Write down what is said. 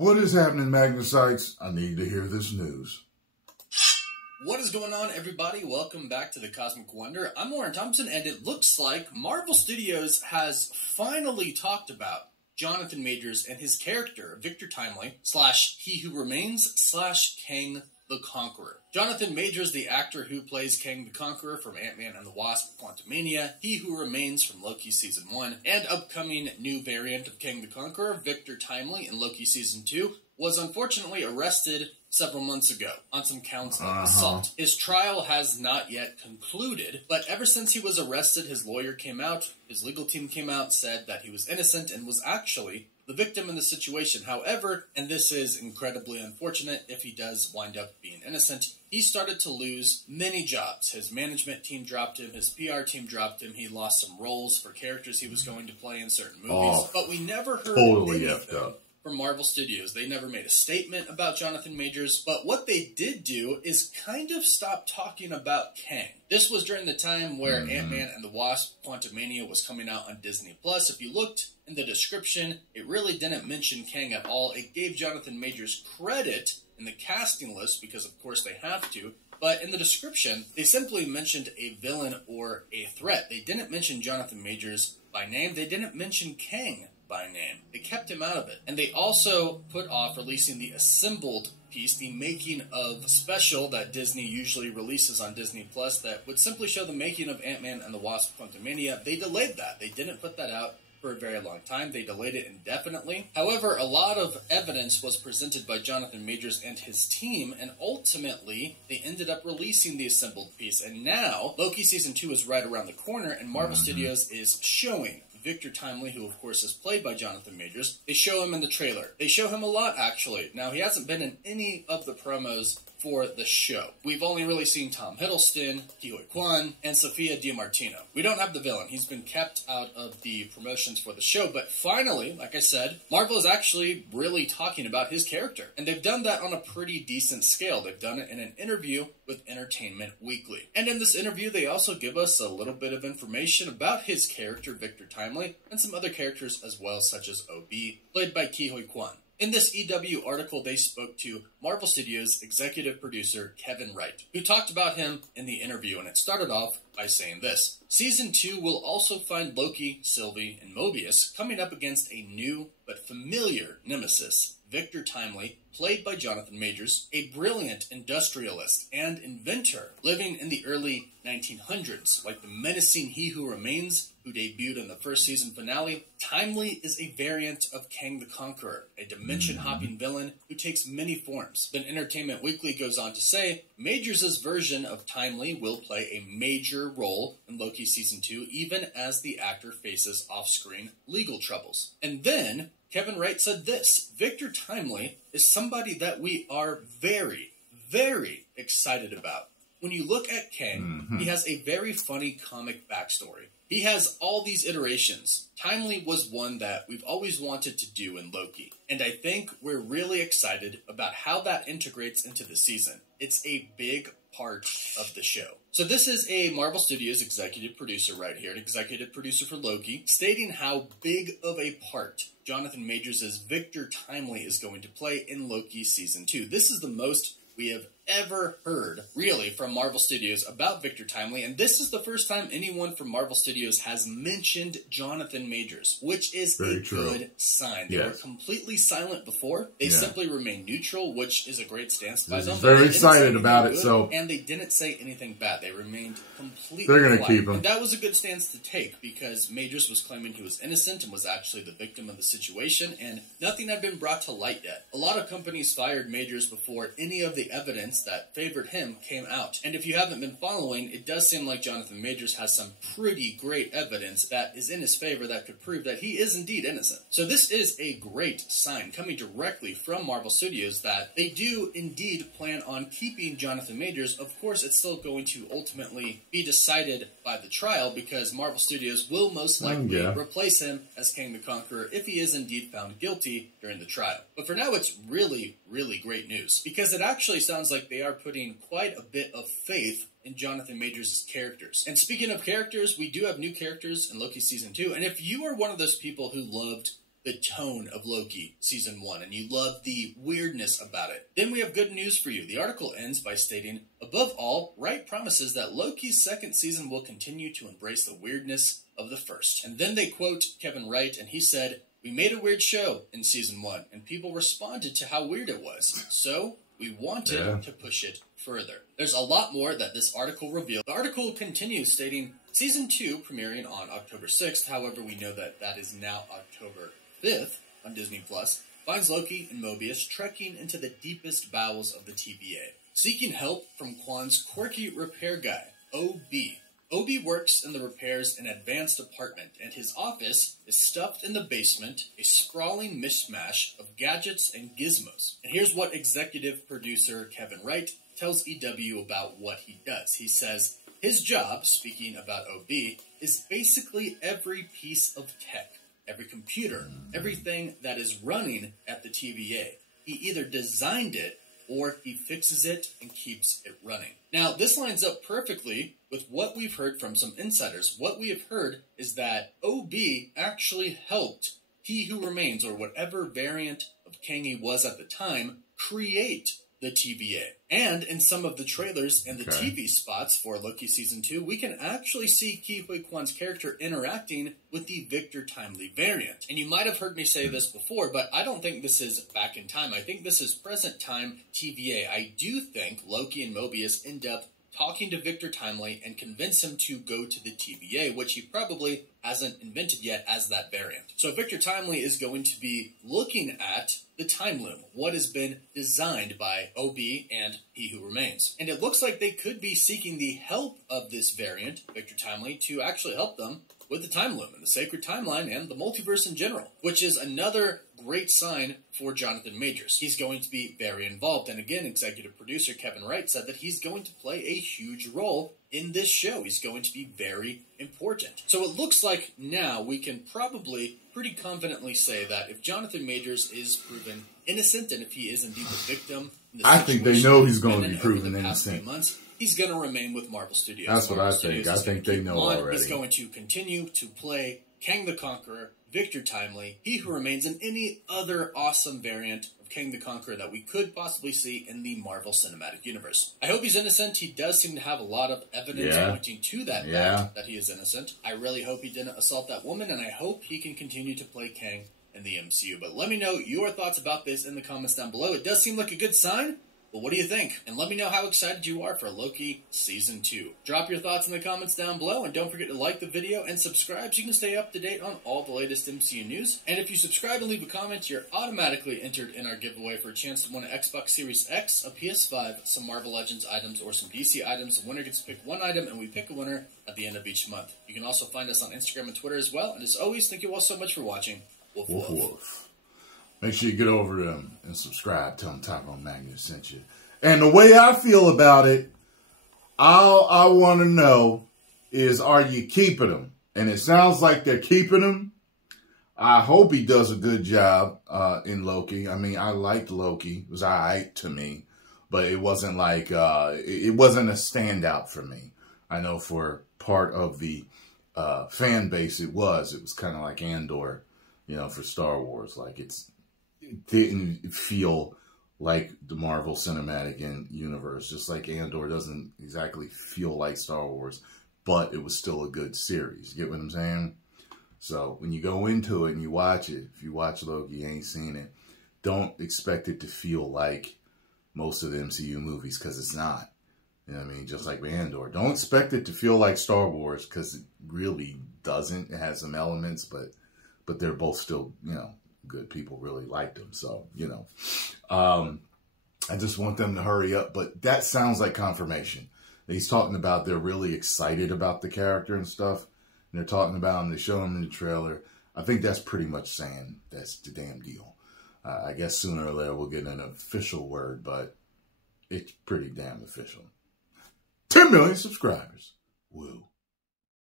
What is happening, Magnusites? I need to hear this news. What is going on, everybody? Welcome back to the Cosmic Wonder. I'm Warren Thompson, and it looks like Marvel Studios has finally talked about Jonathan Majors and his character, Victor Timely, / He Who Remains / KANG the Conqueror. Jonathan Majors, the actor who plays KANG the Conqueror from Ant-Man and the Wasp: Quantumania, He Who Remains from Loki Season 1, and upcoming new variant of KANG the Conqueror, Victor Timely in Loki Season 2, was unfortunately arrested several months ago on some counts of assault. His trial has not yet concluded, but ever since he was arrested, his lawyer came out, his legal team came out, said that he was innocent and was actually the victim in the situation. However, and this is incredibly unfortunate if he does wind up being innocent, he started to lose many jobs. His management team dropped him, his PR team dropped him, he lost some roles for characters he was going to play in certain movies, but we never heard anything from Marvel Studios. They never made a statement about Jonathan Majors, but what they did do is kind of stop talking about KANG. This was during the time where Ant-Man and the Wasp: Quantumania was coming out on Disney+. If you looked in the description, it really didn't mention KANG at all. It gave Jonathan Majors credit in the casting list, because of course they have to, but in the description, they simply mentioned a villain or a threat. They didn't mention Jonathan Majors by name. They didn't mention KANG by name. They kept him out of it. And they also put off releasing the assembled piece, the making of special that Disney usually releases on Disney Plus, that would simply show the making of Ant-Man and the Wasp: Quantumania. They delayed that. They didn't put that out for a very long time. They delayed it indefinitely. However, a lot of evidence was presented by Jonathan Majors and his team, and ultimately they ended up releasing the assembled piece. And now Loki Season 2 is right around the corner, and Marvel Studios is showing Victor Timely, who of course is played by Jonathan Majors. They show him in the trailer. They show him a lot, actually. Now, he hasn't been in any of the promos for the show. We've only really seen Tom Hiddleston, Ke Huy Quan, and Sophia DiMartino. We don't have the villain. He's been kept out of the promotions for the show, but finally, like I said, Marvel is actually really talking about his character, and they've done that on a pretty decent scale. They've done it in an interview with Entertainment Weekly. And in this interview, they also give us a little bit of information about his character, Victor Timely, and some other characters as well, such as OB, played by Ke Huy Quan. In this EW article, they spoke to Marvel Studios executive producer Kevin Wright, who talked about him in the interview, and it started off by saying this: Season 2 will also find Loki, Sylvie, and Mobius coming up against a new but familiar nemesis, Victor Timely, played by Jonathan Majors, a brilliant industrialist and inventor living in the early 1900s. Like the menacing He Who Remains, who debuted in the first season finale, Timely is a variant of KANG the Conqueror, a dimension-hopping villain who takes many forms. Then Entertainment Weekly goes on to say, Majors' version of Timely will play a major role in Loki Season 2, even as the actor faces off-screen legal troubles. And then Kevin Wright said this: Victor Timely is somebody that we are very, very excited about. When you look at KANG, he has a very funny comic backstory. He has all these iterations. Timely was one that we've always wanted to do in Loki, and I think we're really excited about how that integrates into the season. It's a big part of the show. So this is a Marvel Studios executive producer right here, an executive producer for Loki, stating how big of a part Jonathan Majors' Victor Timely is going to play in Loki Season 2. This is the most we have ever heard, really, from Marvel Studios about Victor Timely, and this is the first time anyone from Marvel Studios has mentioned Jonathan Majors, which is a good sign. They were completely silent before. They simply remained neutral, which is a great stance by them. Very excited about it, and they didn't say anything bad. They remained completely They're going to keep him. And that was a good stance to take, because Majors was claiming he was innocent and was actually the victim of the situation, and nothing had been brought to light yet. A lot of companies fired Majors before any of the evidence that favored him came out. And if you haven't been following, it does seem like Jonathan Majors has some pretty great evidence that is in his favor that could prove that he is indeed innocent. So this is a great sign coming directly from Marvel Studios that they do indeed plan on keeping Jonathan Majors. Of course, it's still going to ultimately be decided by the trial, because Marvel Studios will most likely replace him as KANG the Conqueror if he is indeed found guilty during the trial. But for now, it's really, really great news, because it actually sounds like they are putting quite a bit of faith in Jonathan Majors' characters. And speaking of characters, we do have new characters in Loki Season 2, and if you are one of those people who loved the tone of Loki Season 1, and you love the weirdness about it, then we have good news for you. The article ends by stating, above all, Wright promises that Loki's second season will continue to embrace the weirdness of the first. And then they quote Kevin Wright, and he said, we made a weird show in Season 1, and people responded to how weird it was. So we wanted to push it further. There's a lot more that this article revealed. The article continues stating, Season 2 premiering on October 6th, however we know that that is now October 5th on Disney+, finds Loki and Mobius trekking into the deepest bowels of the TVA, seeking help from Kwan's quirky repair guy, O.B. O.B. works in the repairs and advanced department, and his office is stuffed in the basement, a sprawling mishmash of gadgets and gizmos. And here's what executive producer Kevin Wright tells EW about what he does. He says, his job, speaking about O.B., is basically every piece of tech, every computer, everything that is running at the TVA. He either designed it or he fixes it and keeps it running. Now, this lines up perfectly with what we've heard from some insiders. What we have heard is that OB actually helped He Who Remains, or whatever variant of Kang he was at the time, create the TVA. And in some of the trailers and the TV spots for Loki Season 2, we can actually see Ke Huy Quan's character interacting with the Victor Timely variant. And you might have heard me say this before, but I don't think this is back in time. I think this is present time TVA. I do think Loki and Mobius end up talking to Victor Timely and convince him to go to the TVA, which he probably hasn't invented yet as that variant. So Victor Timely is going to be looking at the Time Loom, what has been designed by OB and He Who Remains. And it looks like they could be seeking the help of this variant, Victor Timely, to actually help them with the Time Loom and the Sacred Timeline and the multiverse in general, which is another great sign for Jonathan Majors. He's going to be very involved, and again, executive producer Kevin Wright said that he's going to play a huge role in this show. He's going to be very important. So it looks like now we can probably pretty confidently say that if Jonathan Majors is proven innocent, and if he is indeed the victim, I think they know he's going to be proven innocent. Months, he's going to remain with Marvel Studios. That's what I think. I think they know already. He's going to continue to play Kang the Conqueror, Victor Timely, He Who Remains, and any other awesome variant of Kang the Conqueror that we could possibly see in the Marvel Cinematic Universe. I hope he's innocent. He does seem to have a lot of evidence pointing to that fact that he is innocent. I really hope he didn't assault that woman, and I hope he can continue to play Kang in the MCU. But let me know your thoughts about this in the comments down below. It does seem like a good sign. Well, what do you think? And let me know how excited you are for Loki Season 2. Drop your thoughts in the comments down below, and don't forget to like the video and subscribe so you can stay up to date on all the latest MCU news. And if you subscribe and leave a comment, you're automatically entered in our giveaway for a chance to win an Xbox Series X, a PS5, some Marvel Legends items, or some DC items. The winner gets to pick one item, and we pick a winner at the end of each month. You can also find us on Instagram and Twitter as well. And as always, thank you all so much for watching. Woof, woof. Woof. Make sure you get over them and subscribe. Tell them Tyrone Magnus sent you. And the way I feel about it, all I want to know is, are you keeping them? And it sounds like they're keeping him. I hope he does a good job in Loki. I mean, I liked Loki. It was all right to me. But it wasn't like, it wasn't a standout for me. I know for part of the fan base it was. It was kind of like Andor, you know, for Star Wars. Like it didn't feel like the Marvel Cinematic Universe, just like Andor doesn't exactly feel like Star Wars, but it was still a good series. You get what I'm saying? So when you go into it and you watch it, if you watch Loki, you ain't seen it, don't expect it to feel like most of the MCU movies, because it's not. You know what I mean? Just like Andor. Don't expect it to feel like Star Wars, because it really doesn't. It has some elements, but they're both still, you know, good. People really liked them. So, you know, I just want them to hurry up. But that sounds like confirmation. He's talking about they're really excited about the character and stuff. And they're talking about him. They show him in the trailer. I think that's pretty much saying that's the damn deal. I guess sooner or later we'll get an official word, but it's pretty damn official. 10 million subscribers. Woo.